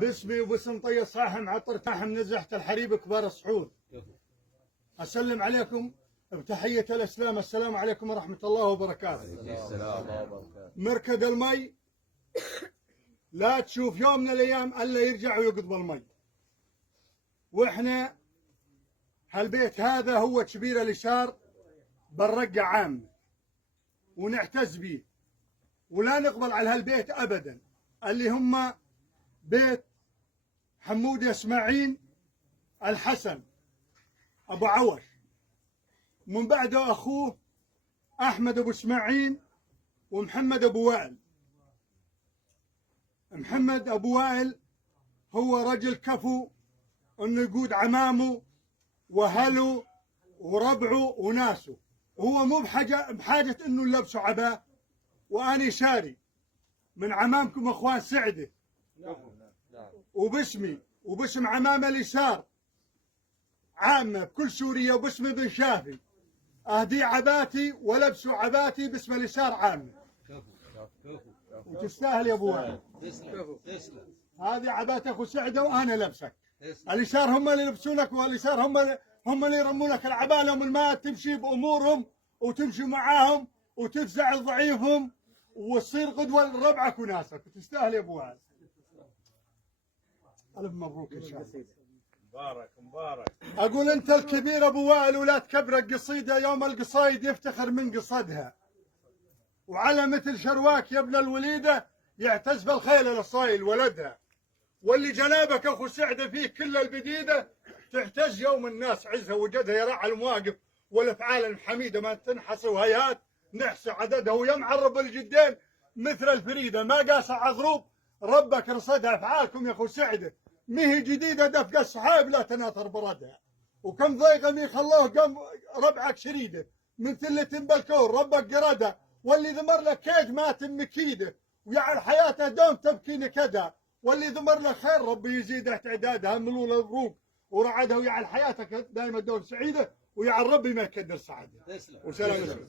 باسمي وباسم طي صاحم عطر تاحم نزحت الحريب كبار الصحون. أسلم عليكم بتحية الإسلام، السلام عليكم ورحمة الله وبركاته. مركز المي لا تشوف يوم من الأيام إلا يرجع ويقضب المي، وإحنا هالبيت هذا هو كبير اليسار بالرقة عام ونعتز به ولا نقبل على هالبيت أبدا، اللي هم بيت حمود إسماعيل الحسن أبو عوش، ومن بعده أخوه أحمد أبو إسماعيل ومحمد أبو وائل. محمد أبو وائل هو رجل كفو أنه يقود عمامه وأهله وربعه وناسه، وهو مو بحاجة أنه نلبسه عباء. وأنا شاري من عمامكم أخوان سعدة وباسمي وباسم عمام اليسار عامة بكل سوريا وباسم ابن شافي أهدي عباتي ولبسوا عباتي باسم اليسار عامة. وتستاهل يا ابو وائل. هذه عبات اخو سعده وانا لبسك. اليسار هم اللي يلبسونك، واليسار هم اللي يرمونك العبالهم الماء تمشي بامورهم وتمشي معاهم وتفزع ضعيفهم وتصير قدوه لربعك وناسك. وتستاهل يا ابو وائل. الف مبروك ان شاء الله. مبارك مبارك. اقول انت الكبير ابو وائل ولا تكبر القصيده، يوم القصايد يفتخر من قصدها، وعلى مثل شرواك يا ابن الوليده يعتز بالخيل الأصايل ولدها، واللي جنابك اخو سعده فيه كل البديده تحتج يوم الناس عزها وجدها يرعى المواقف والافعال الحميده ما تنحصي وهيات نحصي عددها، ويا معرب الجدين مثل الفريده ما قاس عضروب ربك رصدها. افعالكم يا اخو سعده مهي جديده دفق الصحاب لا تناثر بردها، وكم ضيقه مي خلوه قام ربعك شريده من ثله بالكون ربك قردها، واللي ذمر لك كيد ما تم كيده ويعل حياته دوم تبكي نكدها، واللي ذمر له خير ربي يزيده تعدادها ملول الروق ورعدها، ويعل حياتك دائما دوم سعيده ويعل ربي ما يكدر سعاده. وسلام عليكم.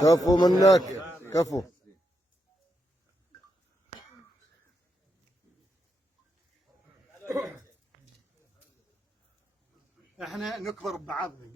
كفو منك كفو. احنا نكبر ببعضنا.